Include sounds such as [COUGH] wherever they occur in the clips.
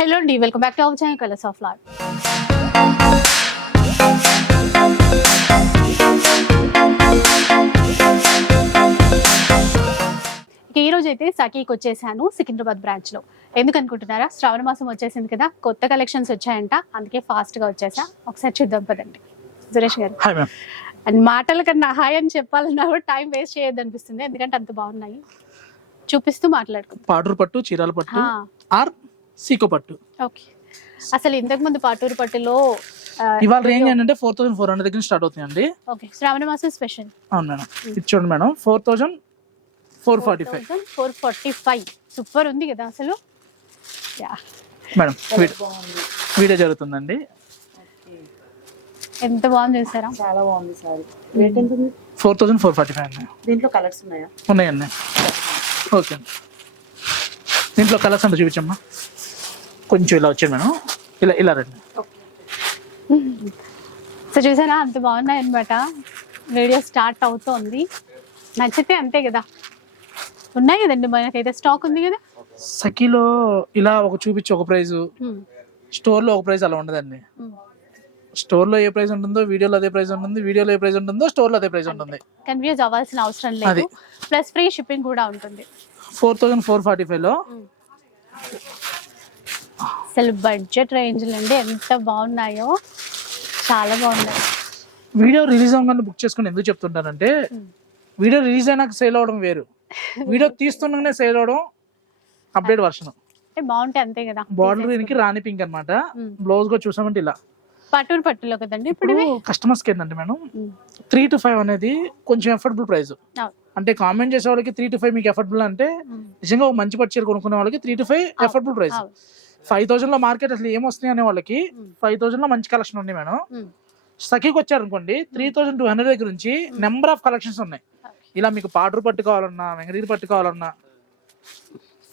Hello అండి welcome back to our channel colours of ఇక ఈ రోజు అయితే సఖీకి వచ్చేసాను సికింద్రాబాద్ బ్రాంచ్లో. ఎందుకు అనుకుంటున్నారా? శ్రావణ మాసం వచ్చేసింది కదా కొత్త కలెక్షన్స్ వచ్చాయంట అందుకే ఫాస్ట్గా వచ్చేసా. ఒకసారి చూద్దాం పదండి. సురేష్ గారు. అండ్ మాటల కన్నా హాయ్ అని చెప్పాలన్నా కూడా టైం వేస్ట్ చేయొద్దు అనిపిస్తుంది ఎందుకంటే అంత బాగున్నాయి. చూపిస్తూ మాట్లాడుకుందాం. పాటూరు పట్టు చీరాల పట్టు ఆర్ సీకో పట్టు ఓకే. అసలు ఇంతకు ముందు పాటూరు పట్టులో ఇవాళ రేంజ్ ఏంటంటే ఫోర్ థౌసండ్ ఫోర్ హండ్రెడ్ దగ్గర స్టార్ట్ అవుతాయండి ఓకే. శ్రావణ మాసం స్పెషల్. అవును మేడం. ఇది చూడండి madam. Four thousand four forty five. Four forty five. Super ఉంది కదా అసలు. యా. మేడం వీడియో జరుగుతుందండి. ఎంత బాగుంది చూసారా? చాలా బాగుంది సారీ. రేట్ ఎంత ఉంది? Four thousand four forty five అండి. దీంట్లో కలర్స్ ఉన్నాయా? ఉన్నాయండి. ఓకే అండి. దీంట్లో కలర్స్ అంటే చూపించమ్మా. కొంచెం ఇలా వచ్చాయి మేడం ఇలా ఇలా రండి. సో చూసారా అంత బాగున్నాయి అనమాట వీడియో స్టార్ట్ అవుతోంది. నచ్చితే అంతే కదా. ఉన్నాయి కదండి మనకైతే స్టాక్ ఉంది కదా. సఖీలో ఇలా ఒక చూపించి ఒక ప్రైజ్. స్టోర్లో ఒక ప్రైజ్ అలా ఉండదండి. స్టోర్లో ఏ ప్రైస్ ఉంటుందో వీడియోలో అదే ప్రైస్ ఉంటుంది వీడియోలో ఏ ప్రైస్ ఉంటుందో స్టోర్లో అదే ప్రైస్ ఉంటుంది. కన్ఫ్యూజ్ అవ్వాల్సిన అవసరం లేదు. ప్లస్ ఫ్రీ షిప్పింగ్ కూడా ఉంటుంది. ఫోర్ థౌసండ్ ఫోర్ ఫార్టీ ఫైవ్లో. అసలు బడ్జెట్ రేంజ్లు అండి ఎంత బాగున్నాయో చాలా బాగున్నాయి. వీడియో రిలీజ్ అవ్వగానే బుక్ చేసుకుని ఎందుకు చెప్తుంటానంటే వీడియో రిలీజ్ అయినాక సేల్ అవడం వేరు. వీడియో తీస్తుండగానే సేల్ అవడం అప్డేట్ వర్షన్ బాగుంటాయి అంతే కదా. బార్డర్ దీనికి రాణి పింక్ అనమాట బ్లౌజ్ కూడా చూసామంటే ఇలా. పట్టూరు పట్టులో కదండి ఇప్పుడు కస్టమర్స్కి ఏంటంటే మేడం. త్రీ టు ఫైవ్ అనేది కొంచెం ఎఫర్టబుల్ ప్రైస్. అంటే కామెంట్ చేసే వాళ్ళకి త్రీ టు ఫైవ్ మీకు ఎఫర్టబుల్ అంటే. నిజంగా మంచి పట్టు చీర కొనుక్కునే వాళ్ళకి three to five affordable price. Five థౌసండ్లో market అసలు ఏం వస్తున్నాయి అనే వాళ్ళకి. ఫైవ్ థౌసండ్లో మంచి కలెక్షన్ ఉంది మేడం. ఉమ్. సఖీకి వచ్చారు అనుకోండి త్రీ థౌసండ్ టూ హండ్రెడ్ దగ్గర నుంచి నెంబర్ ఆఫ్ కలెక్షన్స్ ఉన్నాయి. ఇలా మీకు పాటలు పట్టు కావాలన్నా వెంకటగిరి పట్టు కావాలన్నా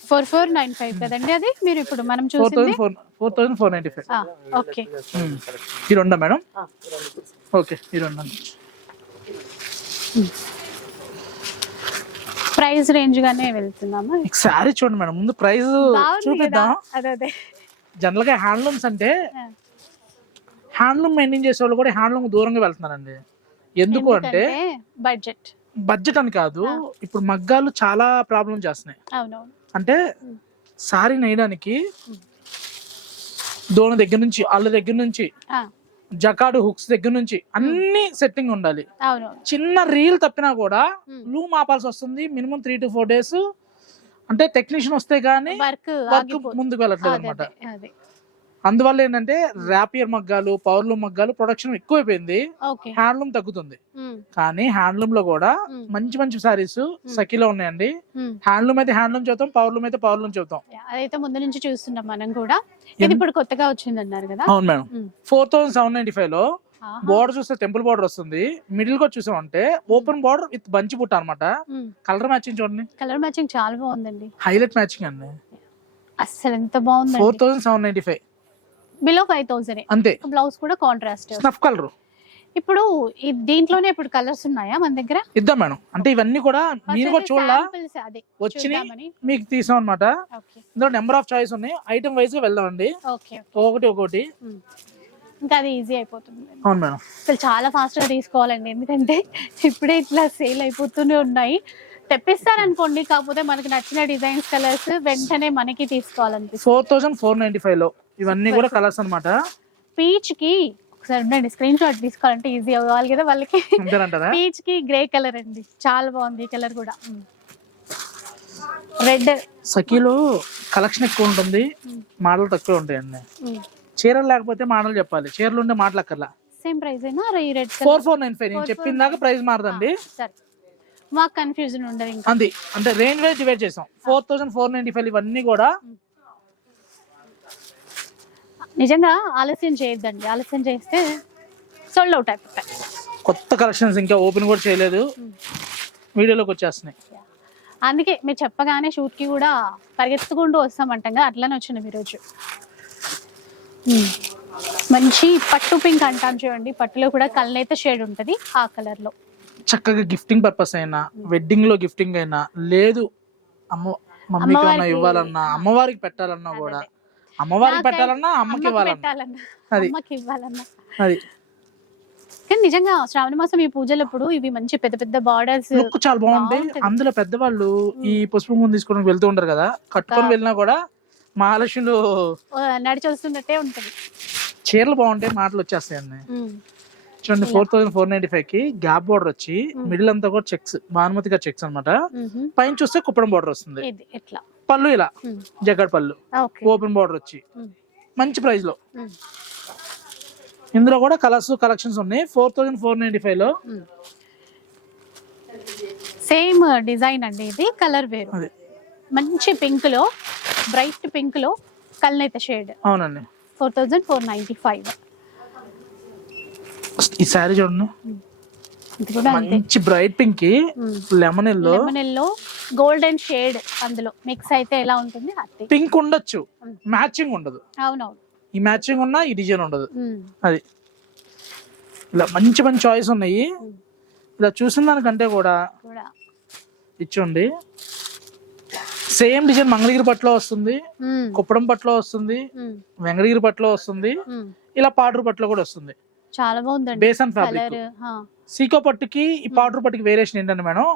ఫోర్ ఫోర్ నైన్ ఫైవ్ కదండి అది? మీరు ఇప్పుడు మనం ఫోర్ చూసింది? Thousand four four thousand four ninety five okay ఈ రెండా మేడం. ఓకే ఈ రెండు ప్రైస్ రేంజ్ గానే వెళ్తున్నామా? శారీ చూడండి మేడం ముందు ప్రైస్ చూపిద్దాం. అదే అదే. జనరల్గా హ్యాండ్లూమ్స్ అంటే. హ్యాండ్లూమ్ మెయింటైన్ చేసే వాళ్ళు కూడా హ్యాండ్లూమ్ దూరంగా వెళ్తున్నారండి. ఎందుకు అంటే బడ్జెట్ బడ్జెట్ అని కాదు ఇప్పుడు మగ్గాలు చాలా ప్రాబ్లం చేస్తున్నాయి. అంటే సారీ నేయడానికి దోణ దగ్గర నుంచి వాళ్ళ దగ్గర నుంచి జకాడు హుక్స్ దగ్గర నుంచి అన్ని సెట్టింగ్ ఉండాలి. చిన్న రీల్ తప్పినా కూడా Hmm. లూమ్ ఆపాల్సి వస్తుంది. Minimum three to four days అంటే టెక్నీషియన్ వస్తే గానీ వర్క్ ముందుకు వెళ్ళట్లేదు అనమాట అందువల్ల ఏంటంటే ర్యాపియర్ మగ్గాలు పవర్లూమ్ మగ్గాలు ప్రొడక్షన్ ఎక్కువైపోయింది. హ్యాండ్లూమ్ తగ్గుతుంది. కానీ హ్యాండ్లూమ్లో కూడా. మంచి మంచి సారీస్ సఖీలో ఉన్నాయండి. హ్యాండ్లూమ్ అయితే హ్యాండ్లూమ్ చదువుతాం పవర్లూమ్ అయితే పవర్లూమ్ చదువుతాం అదైతే ముందు నుంచి చూస్తున్నాం మనం కూడా. ఇది ఇప్పుడు కొత్తగా వచ్చింది అన్నారు కదా? అవును madam. Four thousand seven ninety ఫైవ్లో. బోర్డర్ చూస్తే టెంపుల్ బోర్డర్ వస్తుంది. మిడిల్గా చూసామంటే ఓపెన్ బోర్డర్ విత్ బంచి బుట్ట అనమాట. కలర్ మ్యాచింగ్ చూడండి. కలర్ మ్యాచింగ్ చాలా బాగుందండి. హైలైట్ మ్యాచింగ్ అండి. అస్సలు ఎంత ఫోర్ బాగుందండి thousand seven ninety five below five thousand అంతే. బ్లౌజ్ కూడా కాంట్రాస్ట్ స్నఫ్ కలర్ ఇప్పుడు దీంట్లోనే ఇప్పుడు కలర్స్ ఉన్నాయా మన దగ్గర? ఇద్దాం మేడం. అంటే ఇవన్నీ కూడా మీరు కూడా చూడాలా? చూద్దామని. మీకు తీసాం అనమాట ఇందులో నెంబర్ ఆఫ్ చాయిస్ ఉన్నాయి. ఐటమ్ వైజ్గా వెళ్దామండి. ఓకే ఒకటి ఒకటి. ఇంకా అది ఈజీ అయిపోతుంది అవును మేడం. అసలు చాలా ఫాస్ట్గా తీసుకోవాలండి. ఎందుకంటే ఇప్పుడే ఇట్లా సేల్ అయిపోతూనే ఉన్నాయి. తెప్పిస్తారనుకోండి కాకపోతే మనకి నచ్చిన డిజైన్స్ కలర్స్ వెంటనే మనకి తీసుకోవాలనిపిస్తుంది. ఫోర్ థౌసండ్ ఫోర్ నైన్టీ ఫైవ్లో ఇవన్నీ కూడా కలర్స్ అనమాట పీచ్కి ఒకసారి ఉండండి స్క్రీన్ షాట్ తీసుకోవాలంటే ఈజీ అవ్వాలి కదా వాళ్ళకి. పీచ్కి గ్రే కలర్ అండి చాలా బాగుంది ఈ కలర్ కూడా. రెడ్ సఖీలో కలెక్షన్ ఎక్కువ ఉంటుంది మాటలు తక్కువ ఉంటాయండి చీరలు లేకపోతే మాటలు చెప్పాలి చీరలు ఉండే మాటలు అక్కర్లా. సేమ్ ప్రైస్ అయినా ఫోర్ ఫోర్ నైన్ ఫైవ్ నేను చెప్పిన దాకా ప్రైస్ మారదండి. సరే. మాకు కన్ఫ్యూజన్ ఉండదు ఇంకా. అంది. అంటే రేంజ్ వైజ్ డివైడ్ చేసాం. Four thousand four ninety five ఇవన్నీ కూడా నిజంగా ఆలస్యం చేయొద్దండి. ఆలస్యం చేస్తే సోల్డ్ అవుట్ అయిపోతాయి. కొత్త కలెక్షన్స్ ఇంకా ఓపెన్ కూడా చేయలేదు. వీడియోలోకి వచ్చేస్తున్నాయి. అందుకే మీరు చెప్పగానే షూట్కి కూడా పరిగెత్తుకుంటూ వస్తామంటాం కదా అట్లానే వచ్చినాం ఈరోజు. మంచి పట్టు పింక్ అంటాం చూడండి. పట్టులో కూడా కళ్ళైతే షేడ్ ఉంటది ఆ కలర్లో. చక్కగా గిఫ్టింగ్ పర్పస్ అయినా వెడ్డింగ్లో గిఫ్టింగ్ అయినా లేదు అమ్మ మమ్మీకి ఏమైనా అమ్మవారికి- ఇవ్వాలన్నా అమ్మవారికి పెట్టాలన్నా కూడా. అమ్మవారికి పెట్టాలన్నా అమ్మకి ఇవ్వాలన్నా. అది. కానీ నిజంగా శ్రావణ మాసం ఈ పూజలప్పుడు ఇవి మంచి పెద్ద పెద్ద బార్డర్స్ లుక్ చాలా బాగుంటాయి. అందులో పెద్దవాళ్ళు ఈ పుష్పం గుండు తీసుకొని వెళ్తూ ఉంటారు కదా కట్టుకొని వెళ్ళినా కూడా మహాలక్ష్మిలో నడిచి వస్తున్నట్టే ఉంటుంది. చీరలు బాగుంటాయి మాటలు వచ్చేస్తాయి అన్నీ. ఉమ్. చూడండి ఫోర్ థౌసండ్ ఫోర్ నైన్టీ ఫైవ్కి గ్యాప్ బోర్డర్ వచ్చి మిడిల్ అంతా కూడా చెక్స్ భానుమతిగా చెక్స్ అన్నమాట. మ్హూ. పైన చూస్తే కుప్పడం బోర్డర్ వస్తుంది. పళ్ళు ఇలా ఉమ్. జగడ్ పళ్ళు. ఓపెన్ బోర్డర్ వచ్చి. ఉమ్. మంచి ప్రైస్లో. ఇందులో కూడా కలర్స్ కలెక్షన్స్ ఉన్నాయి. ఫోర్ థౌసండ్ ఫోర్ నైన్టీ ఫైవ్లో. సేమ్ డిజైన్ అండి ఇది కలర్ వేరు. అది. మంచి పింక్లో బ్రైట్ పింక్లో కల్నేత షేడ్ అవునండి. Four thousand four ninety five ఈ శారీ చూడండి. ఇది కూడా అంతే. మంచి bright pink lemon yellow lemon yellow golden shade అందులో. మిక్స్ అయితే ఎలా ఉంటుంది? పింక్ ఉండొచ్చు. మ్యాచింగ్ ఉండదు. అవునవును. ఈ మ్యాచింగ్ ఉన్నా ఈ డిజైన్ ఉండదు. అది. ఇలా మంచి మంచి చాయిస్ ఉన్నాయి. ఇలా చూసిన దానికంటే కూడా కూడా. ఇచ్చోండి. సేమ్ డిజైన్ మంగళగిరి పట్లో వస్తుంది. కుప్పడం పట్లో వస్తుంది. వెంకటగిరి పట్లో వస్తుంది. ఇలా పాటూరు పట్లో కూడా వస్తుంది. చాలా బాగుందండి. బేసన్ ఫ్యాబ్రిక్ సీకో పట్టుకి ఈ పాటూరు పట్టుకి వేరియేషన్ ఏంటంటే మేడం.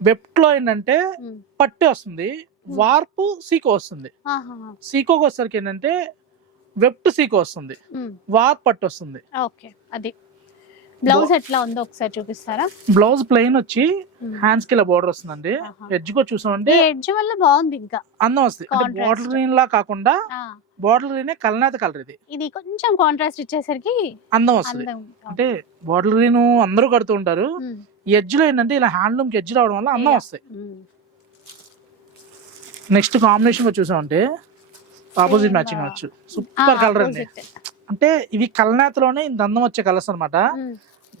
వెప్ట్లో ఏంటంటే పట్టు వస్తుంది వార్పు సీకో వస్తుంది. సీకోకి వచ్చేసరికి ఏంటంటే వెప్ట్ సీకో వస్తుంది వార్ప్ పట్టు వస్తుంది. ఓకే అది. బ్లౌజ్ ఎట్లా ఉందో ఒకసారి చూపిస్తారా? బ్లౌజ్ ప్లెయిన్ వచ్చి. హ్యాండ్స్కి ఇలా బోర్డర్ వస్తుందండి. ఎడ్జ్ కూడా చూసామంటే ఎడ్జ్ వల్ల బాగుంది ఇంకా. అందం వస్తుంది. బాటిల్ గ్రీన్ లా కాకుండా బాటిల్ గ్రీన్ కలనేత కలర్ ఇది. ఇది కొంచెం కాంట్రాస్ట్ ఇచ్చేసరికి అందం వస్తుంది. అంటే బాటిల్ గ్రీన్ అందరూ కడుతూ ఉంటారు. ఎడ్జ్లో ఏంటంటే ఇలా హ్యాండ్లూమ్కి ఎడ్జ్ రావడం వల్ల అందం వస్తాయి. నెక్స్ట్ కాంబినేషన్గా చూసామంటే ఆపోజిట్ మ్యాచింగ్ ఆ, వచ్చు ఆ, సూపర్ కలర్ అండి. అంటే ఇవి కలనేతలోనే ఇంత అందం వచ్చే కలర్స్ అన్నమాట. ఉమ్.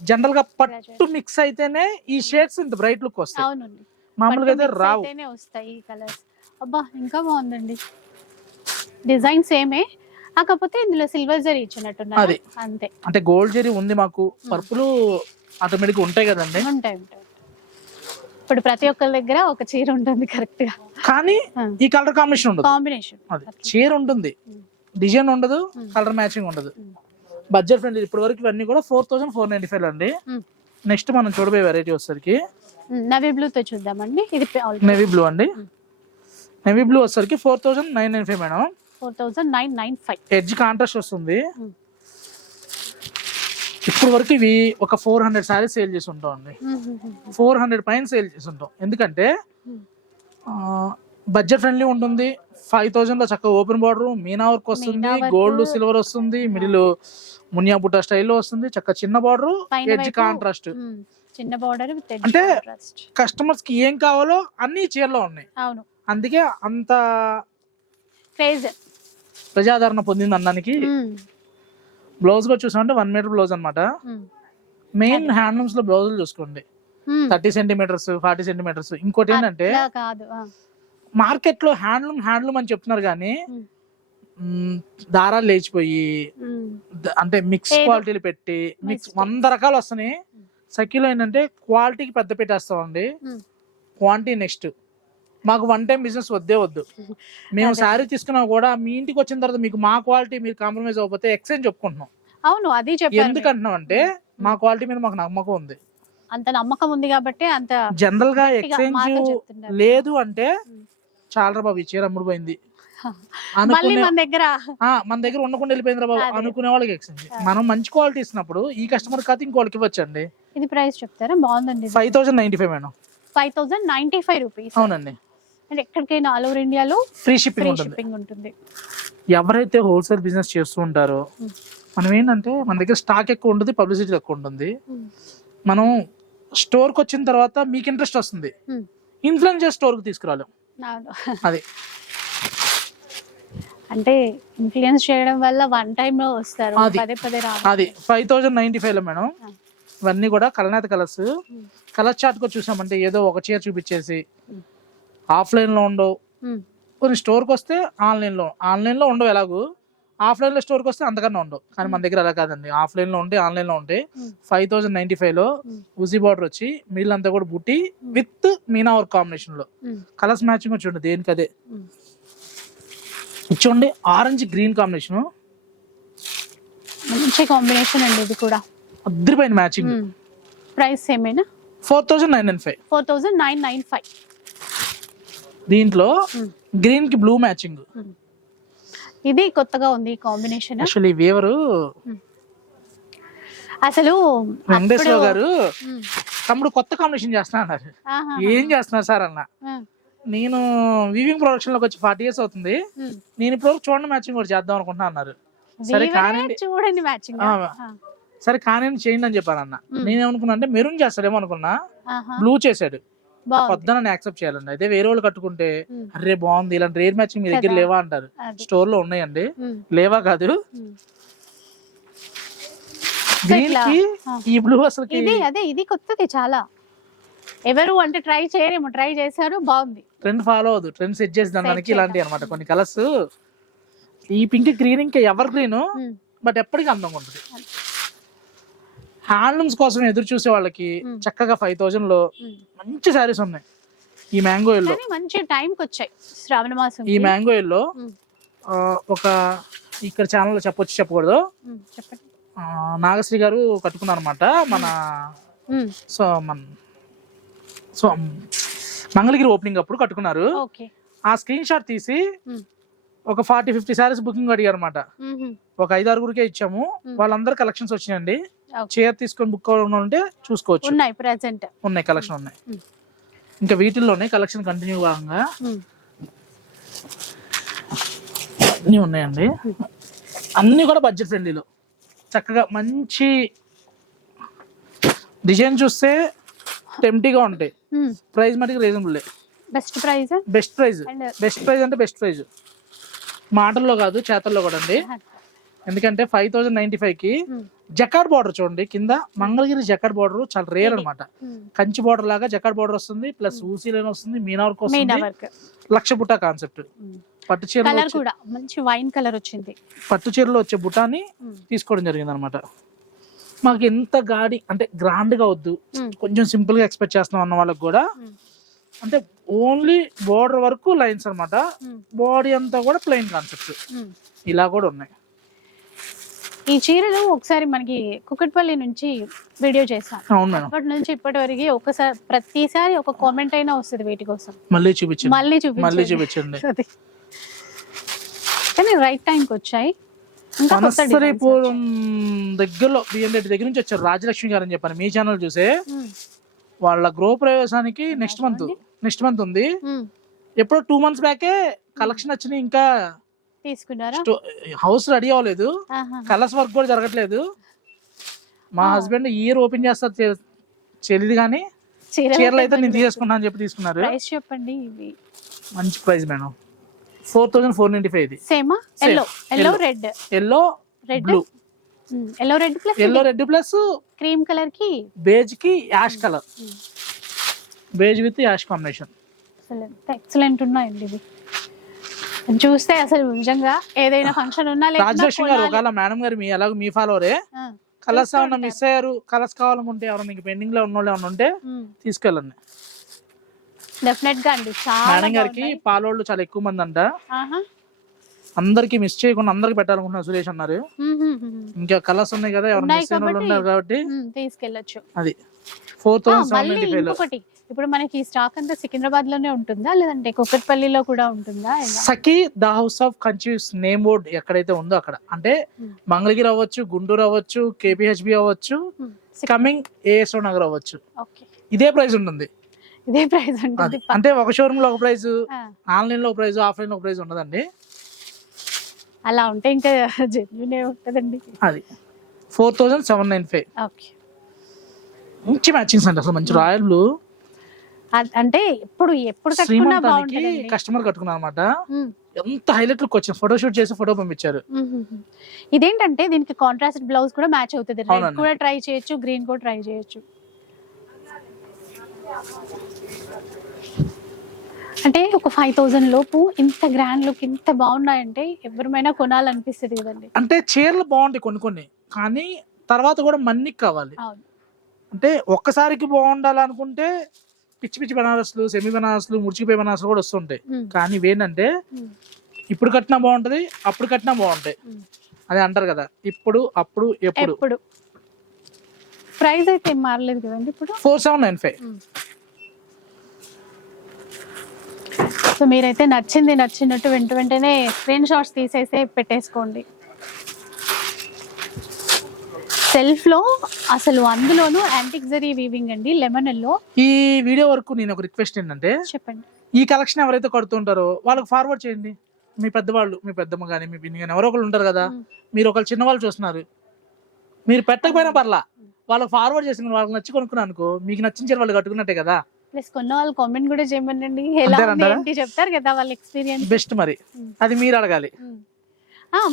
జనరల్గా పట్టు మిక్స్ అయితేనే ఈ షేడ్స్ ఇంత బ్రైట్ లుక్ వస్తాయి. మామూలుగా అయితే రావు. వస్తాయి ఈ కలర్స్ అబ్బా ఇంకా బాగుందండి. డిజైన్ సేమే కాకపోతే ఇందులో సిల్వర్ జరీ ఇచ్చినట్టున్నారు. అది. అంతే. అంటే గోల్డ్ జెరీ ఉంది మాకు. పర్పుల్ ఆటోమేటిక్ ఉంటాయి కదండి. ఉంటాయి ఉంటాయి. ఇప్పుడు ప్రతి ఒక్కరి దగ్గర ఒక చీర ఉంటుంది కరెక్ట్గా. కానీ ఈ కలర్ కాంబినేషన్ ఉండదు. కాంబినేషన్ అది. చీర ఉంటుంది. డిజైన్ ఉండదు. కలర్ మ్యాచింగ్ ఉండదు. బడ్జెట్ ఫ్రెండ్లీ ఇప్పటి వరకు ఇవన్నీ కూడా four thousand four ninety five అండి. నెక్స్ట్ మనం చూడబోయే వెరైటీ వచ్చేసరికి నవీ బ్లూ తో చూద్దామండి. ఇది నేవీ బ్లూ అండి. నేవీ బ్లూ వచ్చేసరికి four thousand nine nine five madam. Four thousand nine nine five. Edge contrast వస్తుంది. ఇప్పుడు వరకు ఇవి ఒక ఫోర్ హండ్రెడ్ సారీస్ సేల్ చేసి ఉంటాం అండి. ఫోర్ హండ్రెడ్ పైన సేల్ చేసి ఉంటాం. ఎందుకంటే బడ్జెట్ ఫ్రెండ్లీ ఉంటుంది. ఫైవ్ థౌసండ్లో చక్కగా ఓపెన్ బార్డర్ మీనా వర్క్ వస్తుంది. గోల్డ్ సిల్వర్ వస్తుంది మిడిల్ మునియా బుట్ట స్టైల్లో వస్తుంది. చక్క చిన్న బార్డర్ ఎడ్జ్ కాంట్రాస్ట్ చిన్న బార్డర్ అంటే- కస్టమర్స్కి ఏం కావాలో అన్ని చీరలో ఉన్నాయి. అవును. అందుకే అంత క్రేజ్ ప్రజాదరణ పొందింది అన్నానికి. బ్లౌజ్ కూడా చూసామంటే వన్ మీటర్ బ్లౌజ్ అన్నమాట. మెయిన్ హ్యాండ్లూమ్స్లో బ్లౌజులు చూసుకోండి. థర్టీ సెంటీమీటర్స్ ఫార్టీ సెంటీమీటర్స్ ఇంకోటి ఏంటంటే. మార్కెట్లో హ్యాండ్లూమ్ హ్యాండ్లూమ్ అని చెప్తున్నారు కానీ దారాలు లేచిపోయి అంటే మిక్స్ క్వాలిటీలు పెట్టి మిక్స్. వంద రకాలు వస్తున్నాయి సఖీలో ఏంటంటే క్వాలిటీకి పెద్ద పెట్టేస్తామండి. క్వాంటిటీ నెక్స్ట్ మాకు వన్ టైం బిజినెస్ వద్దే వద్దు మేము. శారీ తీసుకున్నా కూడా మీ ఇంటికి వచ్చిన తర్వాత మీకు మా క్వాలిటీ మీరు కాంప్రమైజ్ అవ్వకపోతే ఎక్స్చేంజ్ చెప్పుకుంటున్నాం అవును అది చెప్పారు ఎందుకు అంటున్నాం అంటే మా క్వాలిటీ మీద మాకు నమ్మకం ఉంది. అంత నమ్మకం ఉంది కాబట్టి అంత జనరల్గా ఎక్స్చేంజ్. లేదు అంటే. చాలా బాబు ఈ చీర అమ్ముడు పోయింది మళ్ళీ మన దగ్గర మన దగ్గర ఉండకుండా వెళ్ళిపోయింది బాబు. అనుకునే వాళ్ళకి ఎక్స్చేంజ్ మనం మంచి క్వాలిటీ ఇచ్చినప్పుడు ఈ కస్టమర్ కాదు ఇంకోళ్ళకి ఇవ్వచ్చండి. ఇది ప్రైస్ చెప్తారా? బాగుందండి five thousand ninety five madam. Five thousand ninety five rupees అవునండి. అంటే ఎక్కడికైనా ఆల్ ఓవర్ ఇండియాలో ఫ్రీ షిప్పింగ్ షిప్పింగ్ ఉంటుంది. ఎవరైతే హోల్సేల్ బిజినెస్ చేస్తూ ఉంటారో. మనం ఏంటంటే మన దగ్గర స్టాక్ ఎక్కువ ఉంటుంది పబ్లిసిటీ ఎక్కువ ఉంటుంది. మనం స్టోర్కి వచ్చిన తర్వాత మీకు ఇంట్రెస్ట్ వస్తుంది. ఉమ్. ఇన్ఫ్లుయెన్స్ స్టోర్కి తీసుకురాలేం. అవును. అది. [LAUGHS] అంటే ఇన్ఫ్లుయెన్స్ చేయడం వల్ల వన్ టైమ్లో వస్తారు. పదే పదే అది ఫైవ్ థౌజండ్ నైన్టీ ఫైవ్లో మేడం. ఇవన్నీ కూడా కలనాథ కలర్స్. కలర్ చార్ట్ కూడా చూసామంటే ఏదో ఒక చీర చూపించేసి. ఆఫ్లైన్లో ఉండవు. కొన్ని స్టోర్కి వస్తే ఆన్లైన్లో ఆన్లైన్లో ఉండవు ఎలాగూ ఆఫ్లైన్లో స్టోర్కి వస్తే అంతకన్నా ఉండవు కానీ మన దగ్గర అలా కాదండి ఆఫ్లైన్లో ఉంటే ఆన్లైన్లో ఉంటాయి ఉమ్. ఫైవ్ థౌసండ్ నైన్టీ ఫైవ్లో. ఉజీ బార్డర్ వచ్చి మిడిల్ అంతా కూడా బుట్టి విత్ మీనా వర్క్ కాంబినేషన్లో ఉమ్. కలర్స్ మ్యాచింగ్ చూడండి దేనికి అదే చూడండి ఆరెంజ్ గ్రీన్ కాంబినేషన్ మంచి కాంబినేషన్ అండి ఇది కూడా. అద్దరిపోయిన మ్యాచింగ్ ప్రైస్ ఏమైనా? Four thousand nine nine five four thousand nine nine five దీంట్లో గ్రీన్కి బ్లూ మ్యాచింగ్ ఇది కొత్తగా ఉంది కాంబినేషన్ యాక్చువల్లీ వేవరు అసలు వెంకటేశ్వర గారు తమ్ముడు కొత్త కాంబినేషన్ చేస్తున్నా అన్నారు ఏం చేస్తున్నారు సార్ అన్న? నేను వీవింగ్ ప్రొడక్షన్లోకి వచ్చి ఫార్టీ ఇయర్స్ అవుతుంది. ఉమ్. నేను ఇప్పుడు చూడండి మ్యాచింగ్ కూడా చేద్దాం అనుకుంటున్నా అన్నారు. సరే చూడండి మ్యాచింగ్ సరే కానీ చేయండి అని చెప్పాను అన్న. నేనేమనుకున్నా అంటే మెరూన్ చేస్తాడేమో అనుకున్నా. బ్లూ చేశాడు. పొద్దున నేను యాక్సెప్ట్ చేయాలండి. అయితే వేరే వాళ్ళు కట్టుకుంటే ఉమ్. అరే బాగుంది ఇలాంటి రేర్ మ్యాచింగ్ మీ దగ్గర. లేవా అంటారు. స్టోర్లో ఉన్నాయండి. లేవా కాదు. గ్రీన్కి. ఈ బ్లూ అసలు ఇది అదే ఇది కొత్తది చాలా. ఎవరు అంటే ట్రై చేయరేమో ట్రై చేశారు బాగుంది. ట్రెండ్ ఫాలో అవ్వదు. ట్రెండ్ సెట్ చేసి దానికి ఇలాంటివి అనమాట కొన్ని కలర్స్. ఈ పింక్ గ్రీన్ ఇంకా ఎవర్ గ్రీన్ బట్ ఎప్పటికీ అందంగా ఉంటుంది. హ్యాండ్లూమ్స్ కోసం ఎదురు చూసే వాళ్ళకి. చక్కగా ఫైవ్ థౌజండ్లో. మంచి శారీస్ ఉన్నాయి. ఈ మ్యాంగో ఎల్లో కానీ మంచి టైంకి వచ్చాయి. శ్రావణ మాసం. ఈ మ్యాంగో ఉమ్, ఒక ఇక్కడ ఛానల్లో చెప్పొచ్చు చెప్పకూడదు. చెప్పండి. నాగశ్రీ గారు కట్టుకున్నారు అనమాట మన సో మన సో మంగళగిరి ఓపెనింగ్ అప్పుడు కట్టుకున్నారు. ఆ స్క్రీన్ షాట్ తీసి ఒక ఫార్టీ ఫిఫ్టీ సారీస్ బుకింగ్ అడిగారు అనమాట ఒక ఐదు ఆరుగురికే ఇచ్చాము. వాళ్ళందరూ కలెక్షన్స్ వచ్చినాయండి. చైర్ తీసుకొని బుక్ ఉంటే చూసుకోవచ్చు. ఉన్నాయి ప్రెసెంట్ ఉన్నాయి కలెక్షన్ ఉన్నాయి. ఇంకా వీటిల్లోనే కలెక్షన్ కంటిన్యూ భాగంగా అన్నీ ఉన్నాయండి. అన్నీ కూడా బడ్జెట్ ఫ్రెండ్లీలో చక్కగా మంచి డిజైన్ చూస్తే టెంప్టీగా ఉంటాయి. ప్రైస్ మటుకు reasonable best price best price best price అంటే బెస్ట్ ప్రైస్ మాటల్లో కాదు చేతల్లో కూడా అండి. ఎందుకంటే ఫైవ్ థౌసండ్ నైన్టీ ఫైవ్కి జకాడ్ బార్డర్ చూడండి. కింద మంగళగిరి జకాడ్ బార్డర్ చాలా రేర్ అన్నమాట. కంచి బార్డర్ లాగా జకాడ్ బార్డర్ వస్తుంది ప్లస్ ఊసీ లైన్ వస్తుంది మీనా వర్క్ వస్తుంది లక్ష బుట్ట కాన్సెప్ట్ పట్టు వచ్చే- కూడా. మంచి వైన్ కలర్ వచ్చింది. పట్టు చీరలో వచ్చే బుటాని Hmm. తీసుకోవడం జరిగింది అనమాట మాకు ఎంత గాడి అంటే గ్రాండ్గా వద్దు. Hmm. కొంచెం సింపుల్గా ఎక్స్పెక్ట్ చేస్తున్నాం అన్న వాళ్ళకి కూడా. Hmm. అంటే ఓన్లీ బోర్డర్ వరకు లైన్స్ అన్నమాట. Hmm. బాడీ అంతా కూడా ప్లెయిన్ కాన్సెప్ట్ ఇలా కూడా ఉన్నాయి. ఈ చీరలు ఒకసారి మనకి కుకట్పల్లి నుంచి వీడియో చేసాం అప్పటి నుంచి ఇప్పటి వరకు ఒకసారి ప్రతిసారి ఒక కామెంట్ అయినా వస్తుంది వీటి కోసం. మళ్ళీ చూపించండి. మళ్ళీ మళ్ళీ చూపించండి. [LAUGHS] కానీ రైట్ టైంకి వచ్చాయి. పూర్వం దగ్గరలో బిఎన్ రెడ్డి దగ్గర నుంచి వచ్చారు. రాజలక్ష్మి గారు అని చెప్పాను. మీ ఛానల్ చూసే వాళ్ళ గృహ ప్రవేశానికి నెక్స్ట్ మంత్ నెక్స్ట్ మంత్ ఉంది. ఎప్పుడో టూ మంత్స్ బ్యాకే కలెక్షన్ వచ్చినాయి ఇంకా తీసుకున్నారా? హౌస్ రెడీ అవ్వలేదు. కలర్స్ వర్క్ కూడా జరగట్లేదు. మా. హస్బెండ్ ఇయర్ ఓపెన్ చేస్తారు తెలియదు కానీ చీరలు అయితే నేను. తీసుకున్నాను అని చెప్పి తీసుకున్నారు. ప్రైస్ చెప్పండి ఇవి. మంచి price madam. Four thousand four ninety five ఇది. సేమా. Yellow yellow. Red yellow red blue yellow red plus yellow red plus cream కలర్కి బేజ్కి ash colour Hmm. Beige with ash combination excellent ఉన్నాయండి ఇవి. చూస్తే అసలు నిజంగా ఏదైనా ఫంక్షన్ ఉన్నా లేకున్నా రాజలక్ష్మి గారు. ఒకవేళ మేడం గారు మీ ఎలాగో మీ ఫాలోవరే కలర్స్ ఏమన్నా మిస్ అయ్యారు? కలర్స్ కావాలనుకుంటే ఎవరైనా మీకు పెండింగ్లో ఉన్న వాళ్ళు ఏమన్నా ఉంటే ఉమ్, తీసుకెళ్ళండి. డెఫినెట్గా అండి. చాలా మేడం గారికి. పాలోళ్ళు చాలా ఎక్కువ మంది అంట. ఆహా. అందరికి మిస్ చేయకుండా అందరికి పెట్టాలనుకుంటున్నారు సురేష్ అన్నారు. ఇంకా కలర్స్ ఉన్నాయి కదా ఎవరైనా ఉన్నాయి మిస్ అయిన వాళ్ళు కాబట్టి- ఉన్నారు కాబట్టి. ఉమ్, తీసుకెళ్ళొచ్చు. అది. ఫోర్ ఆ, థౌసండ్ సెవెన్ మళ్ళీ నైన్టీ ఫైవ్లో. ఇంకొకటి. ఇప్పుడు మనకి ఈ స్టాక్ అంతా సికింద్రాబాద్లోనే ఉంటుందా? లేదంటే కుక్కట్పల్లిలో కూడా ఉంటుందా? ఎలా? Sakhi the house of confuse name board ఎక్కడైతే ఉందో అక్కడ. అంటే Hmm. మంగళగిరి అవ్వచ్చు గుంటూరు అవ్వచ్చు కేపీహెచ్బి అవ్వచ్చు కమింగ్ ఏఎస్ఓ నగర్ అవ్వచ్చు. ఇదే ప్రైస్ ఉంటుంది. ఇదే ప్రైస్ ఉంటుంది. అంటే ఒక షోరూమ్లో ఒక ప్రైస్ ఆన్లైన్లో ఒక ప్రైస్ ఆఫ్లైన్లో ఒక ప్రైస్ ఉండదండి అలా ఉంటే ఇంకా జెన్యున్ ఉంటుందండి. అది. Four thousand seven nine five. Okay. మంచి మ్యాచింగ్స్ అండి అసలు మంచి రాయల్ బ్లూ. అంటే ఎప్పుడు ఎప్పుడు కట్టుకున్నా బాగుంటుందండి. కస్టమర్ కట్టుకున్నారు అనమాట ఎంత హైలైట్ లుక్ వచ్చింది. ఫోటో షూట్ చేసి ఫోటో పంపించారు. ఇదేంటంటే దీనికి కాంట్రాస్ట్ బ్లౌజ్ కూడా మ్యాచ్ అవుతుంది. రెడ్. కూడా ట్రై చేయొచ్చు గ్రీన్ కూడా ట్రై చేయొచ్చు. ఫైవ్ థౌజండ్ లోపు ఇంత గ్రాండ్ లుక్ ఇంత బాగున్నాయంటే ఎవరిమైనా కొనాలనిపిస్తుంది కదండి. అంటే చీరలు బాగుంటాయి కొన్ని కొన్ని కానీ తర్వాత కూడా మన్నికి కావాలి. అంటే ఒక్కసారికి బాగుండాలనుకుంటే పిచ్చి పిచ్చి బనారస్లు సెమీ బనారస్లు ముడిచిపోయి బనారస్లు కూడా వస్తుంటాయి. కానీ ఉమ్, ఇప్పుడు కట్టినా బాగుంటది అప్పుడు కట్టినా బాగుంటాయి. అదే అంటారు కదా ఇప్పుడు అప్పుడు ఎప్పుడు. ప్రైస్ అయితే మారలేదు కదండి ఇప్పుడు? Four seven nine five. So మీరైతే నచ్చింది నచ్చినట్టు వెంట వెంటనే స్క్రీన్ షాట్స్ తీసేసి పెట్టేసుకోండి. సెల్ఫ్లో అసలు అందులోనూ యాంటిక్ జరీ వీవింగ్ అండి లెమన్లో. ఈ వీడియో వరకు నేను ఒక రిక్వెస్ట్ ఏంటంటే చెప్పండి. ఈ కలెక్షన్ ఎవరైతే కడుతుంటారో వాళ్ళకి ఫార్వర్డ్ చేయండి. మీ పెద్దవాళ్ళు మీ పెద్దమ్మ కానీ మీ పిన్ని కానీ ఎవరో ఒకరు ఉంటారు కదా. మీరు ఒకళ్ళు చిన్నవాళ్ళు చూస్తున్నారు. మీరు పెట్టకపోయినా పర్లా వాళ్ళకి ఫార్వర్డ్ చేసి వాళ్ళకి నచ్చి కొనుక్కున్నాను అనుకో మీకు నచ్చిన చీర వాళ్ళు కట్టుకున్నట్టే కదా. ప్లస్ కొన్న వాళ్ళు కామెంట్ కూడా చేయమనండి. ఎలా ఉంది? ఏంటి చెప్తారు కదా వాళ్ళ ఎక్స్పీరియన్స్ బెస్ట్ మరి. అది మీరు అడగాలి.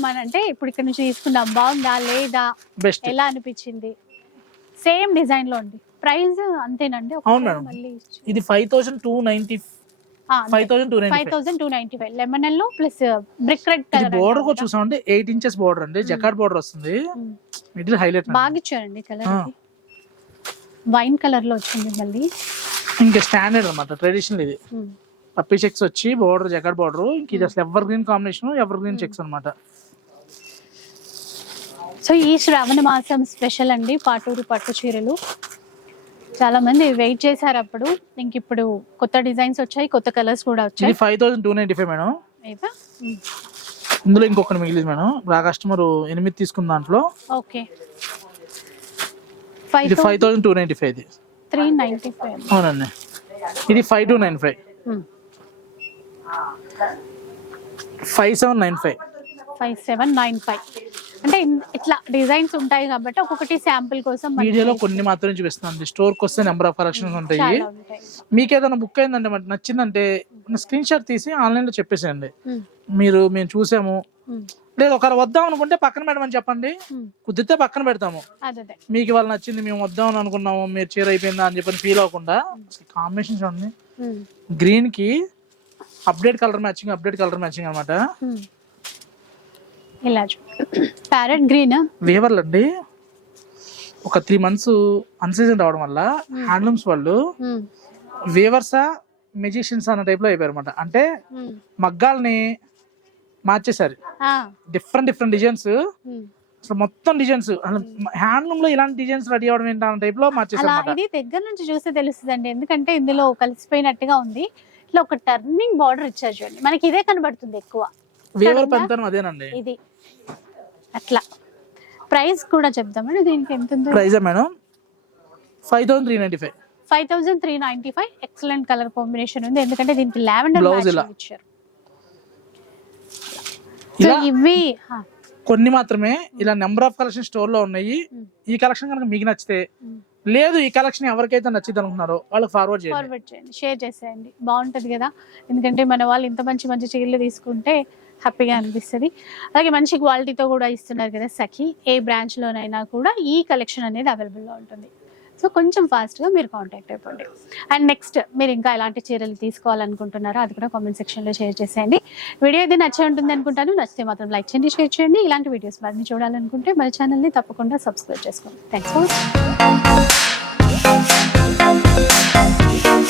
మన అంటే ఇప్పుడు ఇక్కడ నుంచి తీసుకున్నాం బాగుందా లేదా? బెస్ట్ ఎలా అనిపించింది? సేమ్ డిజైన్లో ఉంది. ప్రైస్ అంతేనండి. అవును మేడం. మళ్ళీ ఇది five thousand two ninety five thousand two five thousand two ninety five lemon plus brick red ఇది కలర్ బోర్డర్ కూడా ఎయిట్ ఇంచెస్ బోర్డర్ అండి. జకాట్ బోర్డర్ వస్తుంది. మిడిల్ హైలైట్ బాగా ఇచ్చారండి కలర్. వైన్ కలర్లో వచ్చింది మళ్ళీ. ఇంకా స్టాండర్డ్ అనమాట ట్రెడిషనల్ ఇది. పప్పి చెక్స్ వచ్చి బోర్డర్ జకాట్ బోర్డర్ ఇంక ఇది అసలు evergreen combination evergreen checks అనమాట సో ఈ శ్రావణ మాసం స్పెషల్ అండి పాటూరు పట్టు చీరలు. చాలా మంది వెయిట్ చేశారు అప్పుడు. ఇంక ఇప్పుడు కొత్త డిజైన్స్ వచ్చాయి కొత్త కలర్స్ కూడా వచ్చాయి. Five thousand two ninety five madam. అయితే ఇందులో ఇంకొకటి మిగిలింది మేడం. ఆ కస్టమర్ ఎనిమిది తీసుకున్న దాంట్లో. ఓకే. ఇది five five thousand two ninety five ఇది. త్రీ నైన్టీ ఫైవ్ అవునండి. ఇది five two nine five. Five seven nine five. Five seven nine five. అంటే ఇట్లా డిజైన్స్ ఉంటాయి కాబట్టి ఒక్కొక్కటి శాంపుల్ కోసం వీడియోలో కొన్ని మాత్రమే చూపిస్తున్నాను స్టోర్కి వస్తే నెంబర్ ఆఫ్ కలెక్షన్స్ ఉంటాయి. మీకు ఏదైనా బుక్ అయిందంటే మరి నచ్చిందంటే స్క్రీన్ షాట్ తీసి ఆన్లైన్లో చెప్పేసేయండి. మీరు మేము చూసాము. లేదు ఒకరు వద్దాం అనుకుంటే పక్కన పెట్టమని చెప్పండి. కుదిరితే పక్కన పెడతాము. మీకు ఇవాళ నచ్చింది మేము వద్దాం అని అనుకున్నాము మీరు చీర అయిపోయిందా అని చెప్పని ఫీల్ అవ్వకుండా కాంబినేషన్ చూడండి. గ్రీన్కి update colour matching update colour matching అనమాట. ఇలా ప్యారెట్ గ్రీన్ వేవర్లు అండి. ఒక త్రీ మంత్స్ అన్సీజన్ రావడం వల్ల హ్యాండ్లూమ్స్ వాళ్ళు వేవర్సా మెజిషియన్స్ అన్న టైప్లో అయిపోయారు అనమాట అంటే మగ్గాల్ని మార్చేశారు. డిఫరెంట్ డిఫరెంట్ డిజైన్స్ అసలు మొత్తం డిజైన్స్ హ్యాండ్లూమ్లో ఇలాంటి డిజైన్స్ రెడీ అవడం ఏంటి అన్న టైప్లో అనమాట ఇది దగ్గర నుంచి చూస్తే తెలుస్తుందండి. ఎందుకంటే ఇందులో కలిసిపోయినట్టుగా ఉంది. ఇట్లా ఒక టర్నింగ్ బార్డర్ ఇచ్చారు చూడండి. మనకి ఇదే కనబడుతుంది ఎక్కువ. వేవర్ పెంతనం అదేనండి. ఇది. అట్లా. ప్రైస్ కూడా చెప్దామండి. దీనికి ఎంత ఉంది? Price madam? Five thousand three ninety five five thousand three ninety five excellent colour combination ఉంది. ఎందుకంటే దీనికి లావెండర్. ఇచ్చారు. ఇలా ఇవి కొన్ని మాత్రమే ఇలా నెంబర్ ఆఫ్ కలెక్షన్ స్టోర్లో ఉన్నాయి. ఈ కలెక్షన్ కనుక మీకు నచ్చితే. లేదు ఈ కలెక్షన్ ఎవరికైతే నచ్చింది అనుకున్నారో వాళ్ళకి ఫార్వర్డ్ చేయండి. ఫార్వర్డ్ చేయండి. షేర్ చేసేయండి. బాగుంటది కదా? ఎందుకంటే మన వాళ్ళు ఇంత మంచి మంచి చీరలు తీసుకుంటే హ్యాపీగా అనిపిస్తుంది. అలాగే మంచి క్వాలిటీతో కూడా ఇస్తున్నారు కదా సఖి. ఏ బ్రాంచ్ లోనైనా కూడా ఈ కలెక్షన్ అనేది లో ఉంటుంది. సో కొంచెం ఫాస్ట్గా మీరు కాంటాక్ట్ అయిపోండి. అండ్ నెక్స్ట్ మీరు ఇంకా ఎలాంటి చీరలు తీసుకోవాలనుకుంటున్నారో అది కూడా కామెంట్ సెక్షన్లో షేర్ చేసేయండి. వీడియో ఇది నచ్చే ఉంటుంది అనుకుంటాను. నచ్చితే మాత్రం లైక్ చేయండి షేర్ చేయండి. ఇలాంటి వీడియోస్ మరిన్ని చూడాలనుకుంటే మన ఛానల్ని తప్పకుండా సబ్స్క్రైబ్ చేసుకోండి. Thanks for